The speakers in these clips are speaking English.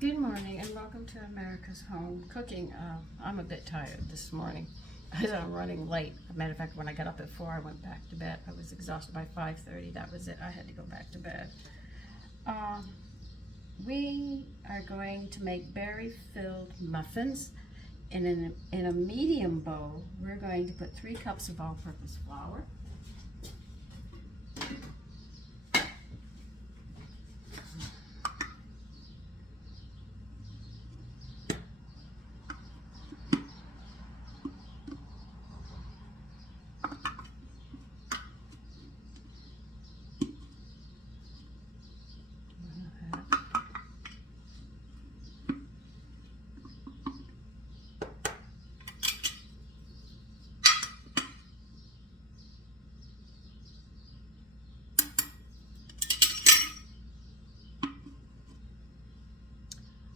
Good morning and welcome to America's Home Cooking. I'm a bit tired this morning as I'm running late. As a matter of fact, when I got up at 4, I went back to bed. I was exhausted by 5:30. That was it. I had to go back to bed. We are going to make berry-filled muffins. In a medium bowl, we're going to put 3 cups of all-purpose flour.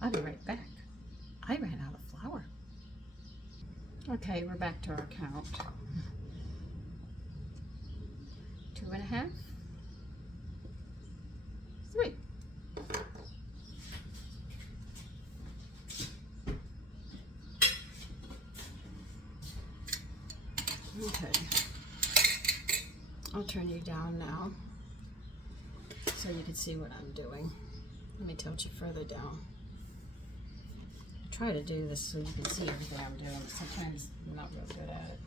I'll be right back. I ran out of flour. Okay, we're back to our count. 2.5, 3. Okay. I'll turn you down now so you can see what I'm doing. Let me tilt you further down. I try to do this so you can see everything I'm doing, but sometimes I'm not real good at it.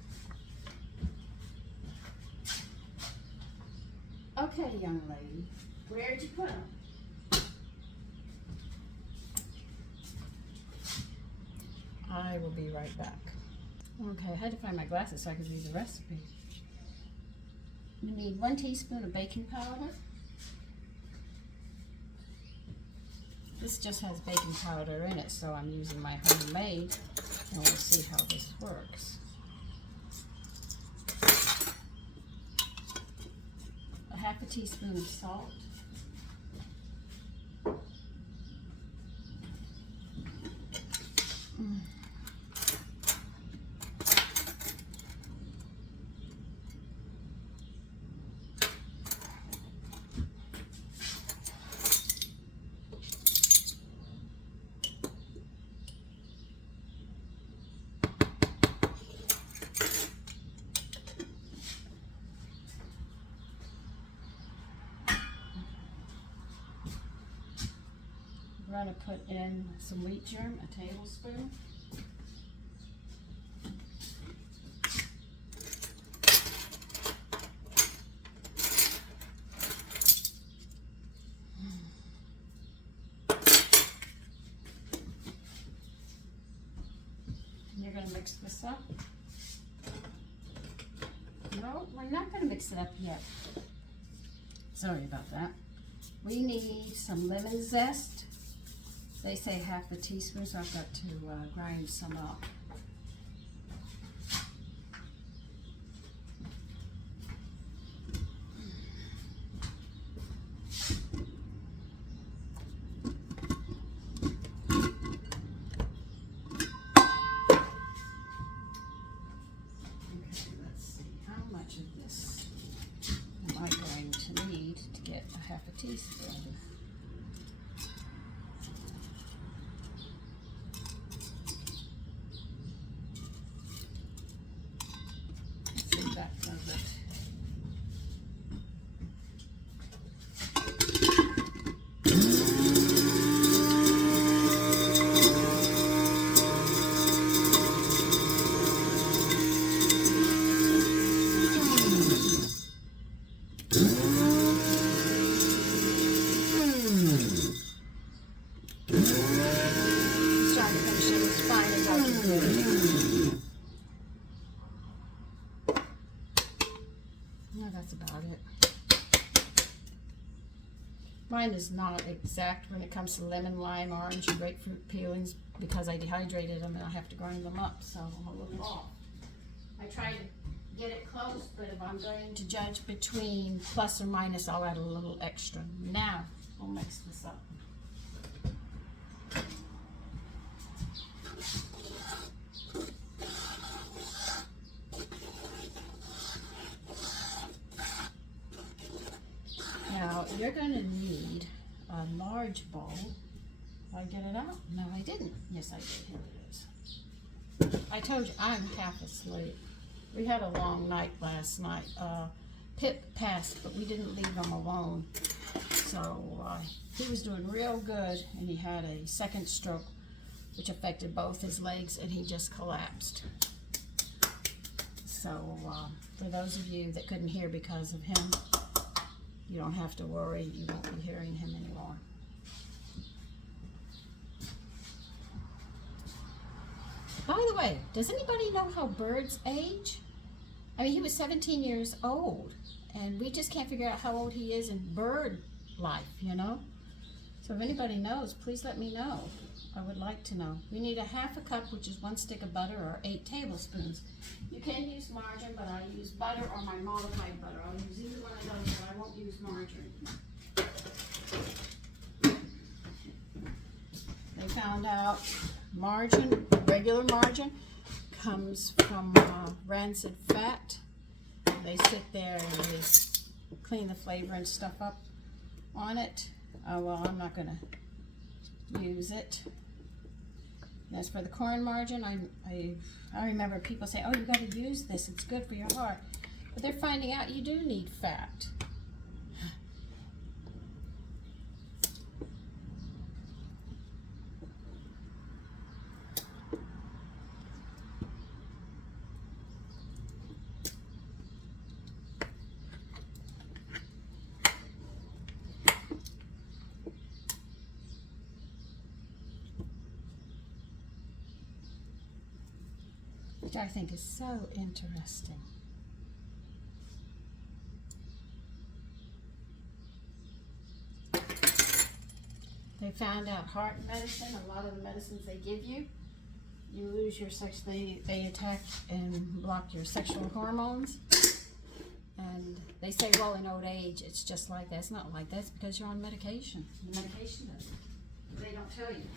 Okay, young lady, where'd you put them? I will be right back. Okay, I had to find my glasses so I could read the recipe. You need 1 teaspoon of baking powder. This just has baking powder in it, so I'm using my homemade, and we'll see how this works. A 1/2 teaspoon of salt. We're going to put in some wheat germ, a tablespoon. And you're going to mix this up. No, we're not going to mix it up yet. Sorry about that. We need some lemon zest. They say 1/2 teaspoon, so I've got to grind some up. Okay, let's see. How much of this am I going to need to get a 1/2 teaspoon? Back of it. Just trying to finish it as fine as I can do it. Yeah, that's about it. Mine is not exact when it comes to lemon, lime, orange, and grapefruit peelings because I dehydrated them and I have to grind them up, so I'll look off. I try to get it close, but if I'm going to judge between plus or minus, I'll add a little extra. Now, I'll mix this up. Now, you're going to need a large bowl. I get it out? No, I didn't. Yes, I did. Here it is. I told you, I'm half asleep. We had a long night last night. Pip passed, but we didn't leave him alone. So he was doing real good, and he had a second stroke, which affected both his legs, and he just collapsed. So for those of you that couldn't hear because of him, you don't have to worry. You won't be hearing him anymore. By the way, does anybody know how birds age? I mean, he was 17 years old, and we just can't figure out how old he is in bird life, you know? So if anybody knows, please let me know. I would like to know. We need a half a cup, which is 1 stick of butter, or 8 tablespoons. You can use margarine, but I use butter or my modified butter. I'll use either one of those, but I won't use margarine. They found out margarine, regular margarine, comes from rancid fat. They sit there and they clean the flavor and stuff up on it. Well, I'm not going to use it. As for the corn margarine, I remember people say, oh, you got to use this, it's good for your heart. But they're finding out you do need fat. Which I think is so interesting. They found out heart medicine, a lot of the medicines they give you, you lose your sex, they attack and block your sexual hormones. And they say, well, in old age, it's just like that. It's not like that. It's because you're on medication. The medication does it. They don't tell you.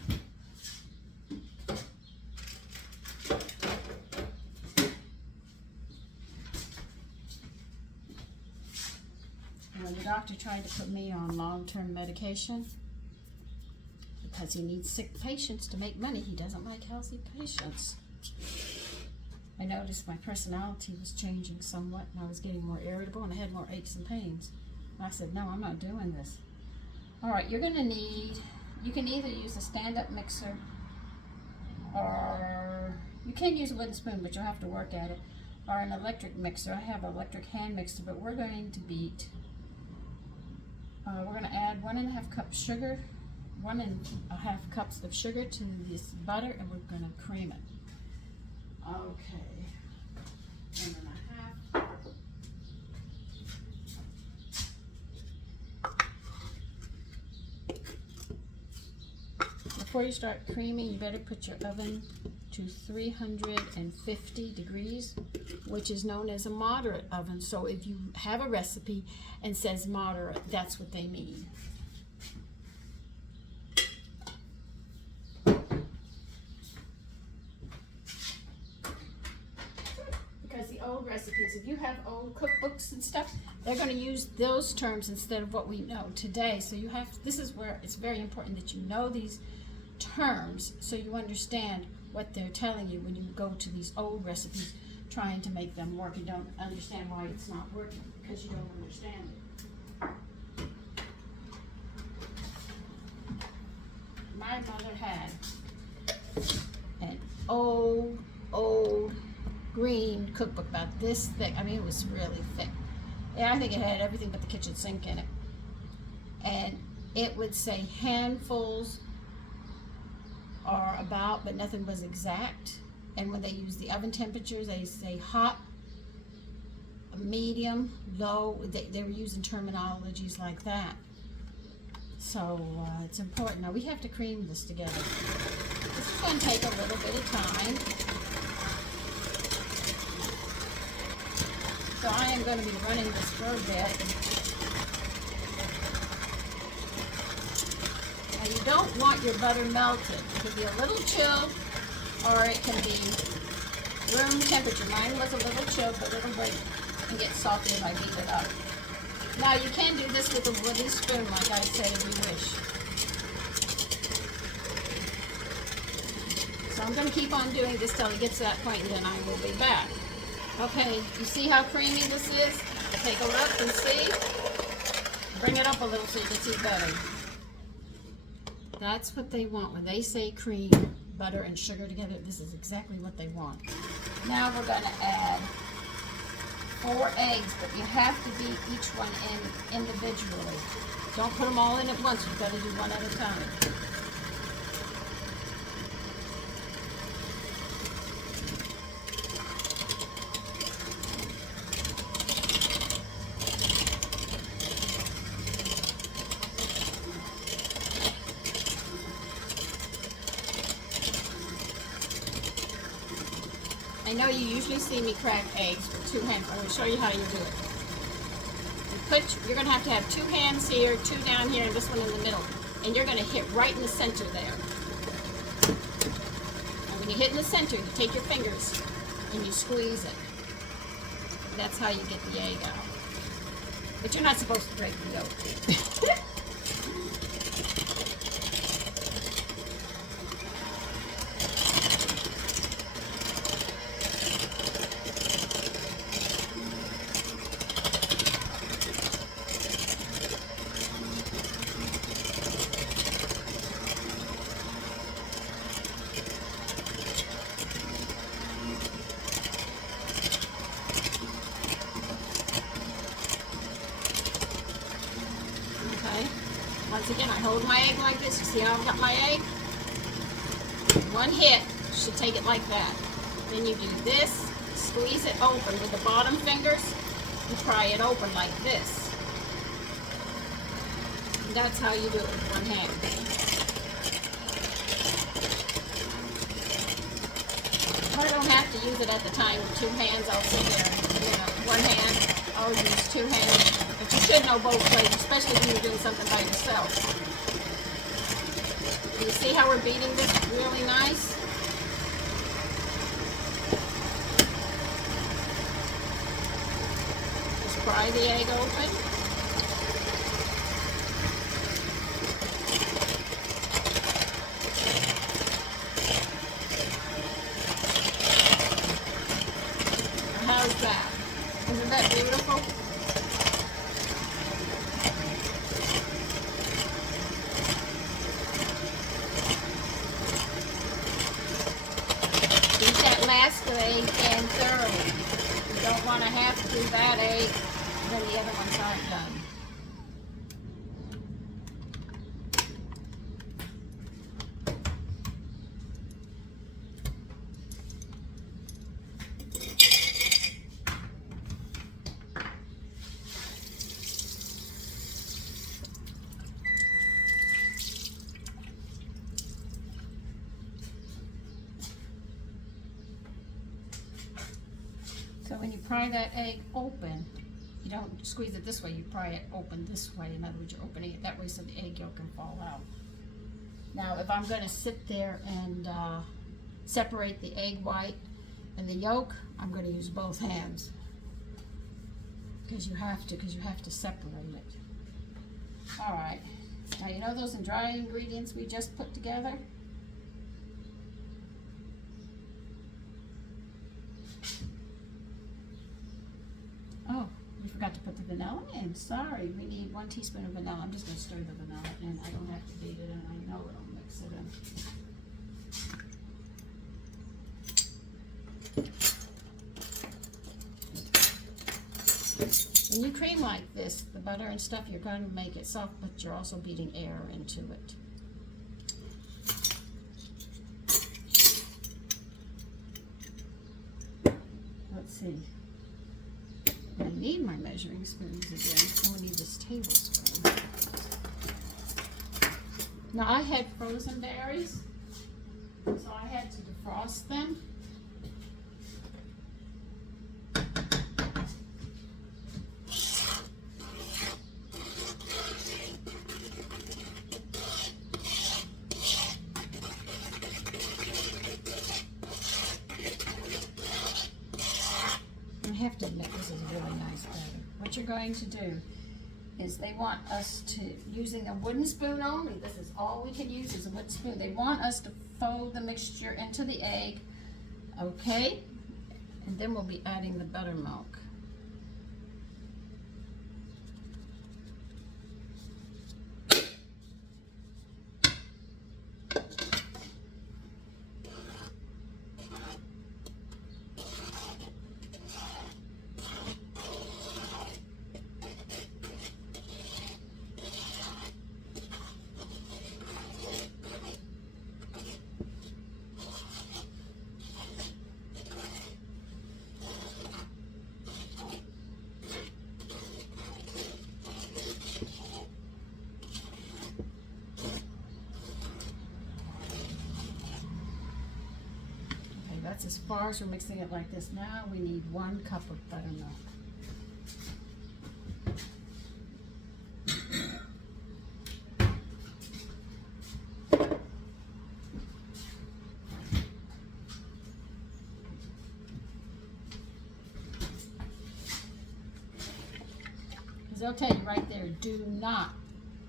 When the doctor tried to put me on long-term medication, because he needs sick patients to make money, he doesn't like healthy patients. I noticed my personality was changing somewhat, and I was getting more irritable, and I had more aches and pains. And I said, no, I'm not doing this. All right, you're going to need, you can either use a stand-up mixer, or you can use a wooden spoon, but you'll have to work at it, or an electric mixer. I have an electric hand mixer, but we're going to beat. We're going to add 1.5 cups sugar, 1.5 cups of sugar to this butter, and we're going to cream it. Okay. 1.5. Before you start creaming, you better put your oven to 350 degrees, which is known as a moderate oven. So if you have a recipe and says moderate, that's what they mean. Because the old recipes, if you have old cookbooks and stuff, they're going to use those terms instead of what we know today. So you have, this is where it's very important that you know these terms so you understand what they're telling you when you go to these old recipes trying to make them work. You don't understand why it's not working because you don't understand it. My mother had an old green cookbook about this thick. I mean, it was really thick. Yeah, I think it had everything but the kitchen sink in it. And it would say handfuls or about, but nothing was exact. And when they use the oven temperatures, they say hot, medium, low. They were using terminologies like that. So it's important. Now we have to cream this together. This is going to take a little bit of time. So I am going to be running this for a bit. Now you don't want your butter melted. It can be a little chilled, or it can be room temperature. Mine was a little chilled, but it'll break and get salty if I beat it up. Now you can do this with a wooden spoon, like I said, if you wish. So I'm going to keep on doing this till it gets to that point, and then I will be back. Okay, you see how creamy this is? Take a look and see. Bring it up a little so you can see better. That's what they want. When they say cream, butter, and sugar together, this is exactly what they want. Now we're going to add 4 eggs, but you have to beat each one in individually. Don't put them all in at once. You've got to do one at a time. I know you usually see me crack eggs with 2 hands. I'm going to show you how you do it. You're going to have 2 hands here, 2 down here, and this one in the middle. And you're going to hit right in the center there. And when you hit in the center, you take your fingers and you squeeze it. That's how you get the egg out. But you're not supposed to break the yolk. Once again, I hold my egg like this. You see how I've got my egg? One hit should take it like that. Then you do this, squeeze it open with the bottom fingers, and pry it open like this. And that's how you do it with one hand. If I don't have to use it at the time with 2 hands, I'll sit there, one hand, I'll use 2 hands. But you should know both ways, especially when you're doing something by yourself. You see how we're beating this really nice? Just pry the egg open. How's that? Isn't that beautiful? Last egg in thoroughly. You don't want to have to do that egg, then the other ones aren't done. So when you pry that egg open, you don't squeeze it this way, you pry it open this way. In other words, you're opening it that way so the egg yolk can fall out. Now if I'm going to sit there and separate the egg white and the yolk, I'm going to use both hands. Because you have to separate it. Alright, now you know those dry ingredients we just put together? Oh, we forgot to put the vanilla in. Sorry, we need 1 teaspoon of vanilla. I'm just going to stir the vanilla in. I don't have to beat it in. I know it'll mix it in. When you cream like this, the butter and stuff, you're going to make it soft, but you're also beating air into it. Let's see. I need my measuring spoons again, so we need this tablespoon. Now I had frozen berries, so I had to defrost them. I have to admit, this is really nice batter. What you're going to do is they want us to, using a wooden spoon only, this is all we can use is a wooden spoon. They want us to fold the mixture into the egg, okay? And then we'll be adding the buttermilk. That's as far as we're mixing it like this. Now we need 1 cup of buttermilk. Because they'll tell you right there, do not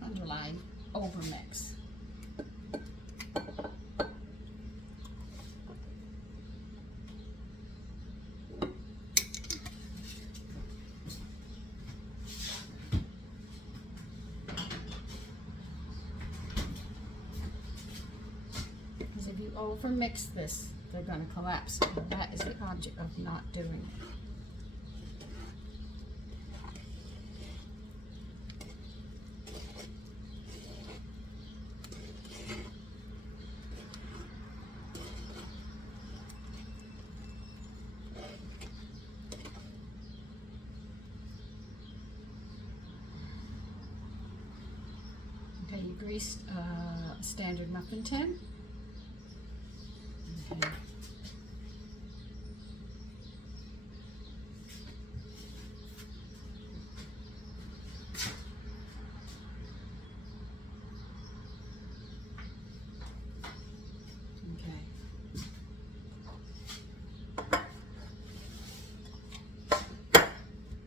underline overmix. If you overmix this, they're going to collapse. That is the object of not doing it. Okay, you greased a standard muffin tin. Okay.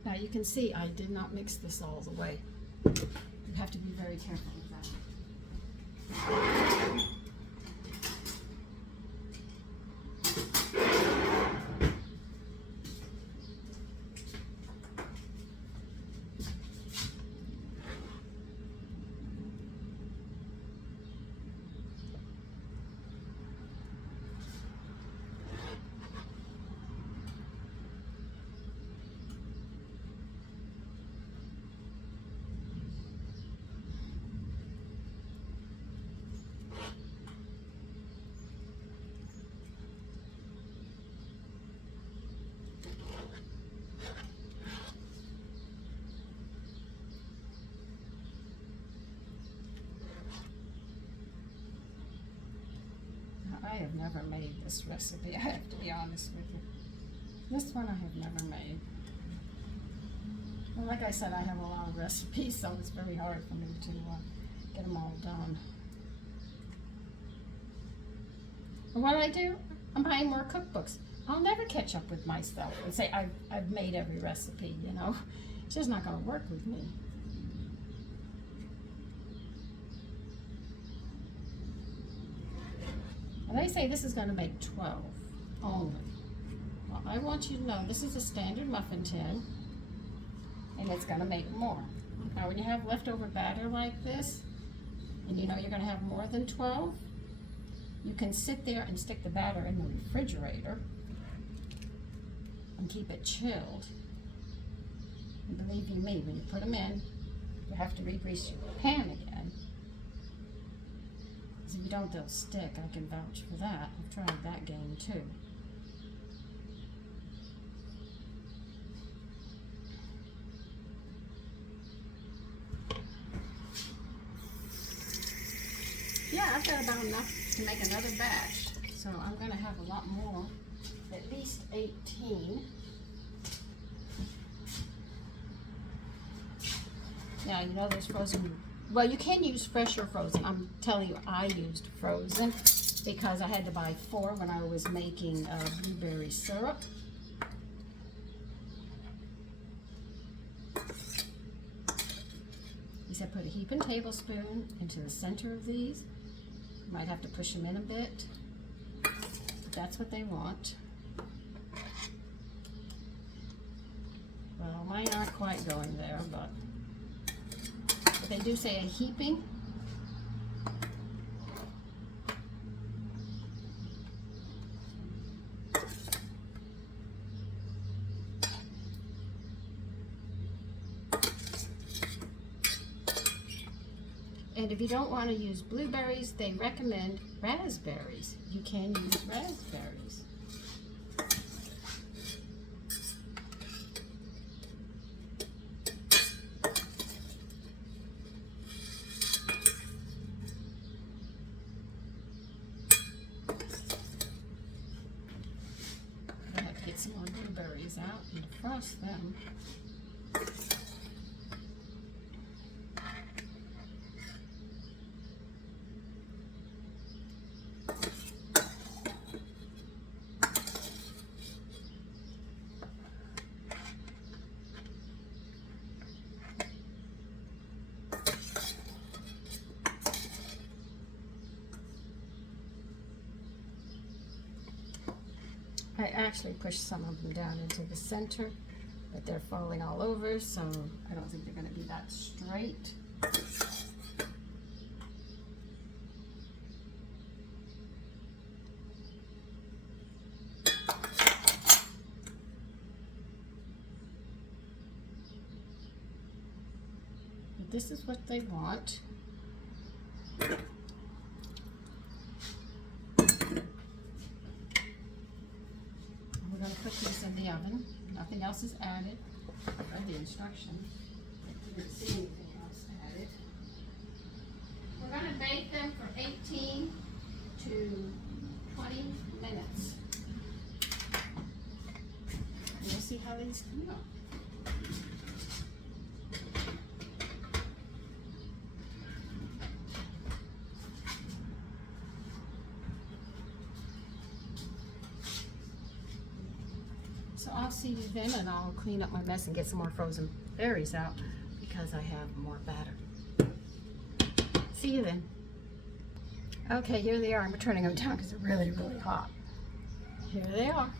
Now you can see I did not mix this all the way. You have to be very careful with that. I have never made this recipe. I have to be honest with you. This one I have never made. Well, like I said, I have a lot of recipes, so it's very hard for me to get them all done. And what I do, I'm buying more cookbooks. I'll never catch up with myself and say I've made every recipe, you know. It's just not going to work with me. And they say this is going to make 12 only. Well, I want you to know this is a standard muffin tin, and it's going to make more. Now, when you have leftover batter like this, and you know you're going to have more than 12, you can sit there and stick the batter in the refrigerator and keep it chilled. And believe you me, when you put them in, you have to re-grease your pan again. Because if you don't, they'll stick. I can vouch for that. I've tried that game too. Yeah, I've got about enough to make another batch. So I'm going to have a lot more, at least 18. Now, you know there's frozen. Well, you can use fresh or frozen. I'm telling you, I used frozen because I had to buy 4 when I was making blueberry syrup. heaping tablespoon into the center of these. You might have to push them in a bit, but that's what they want. Well, mine aren't quite going there, but they do say a heaping. And if you don't want to use blueberries, they recommend raspberries. You can use raspberries. I have to get some more blueberries out and frost them. I actually pushed some of them down into the center, but they're falling all over, so I don't think they're going to be that straight. But this is what they want. We're going to put these in the oven. Nothing else is added. I read the instructions. I didn't see anything else added. We're going to bake them for 18 to 20 minutes. And we'll see how these come out. So I'll see you then, and I'll clean up my mess and get some more frozen berries out because I have more batter. See you then. Okay, here they are. I'm turning them down because they're really, really hot. Here they are.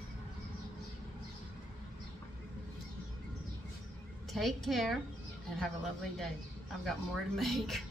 Take care and have a lovely day. I've got more to make.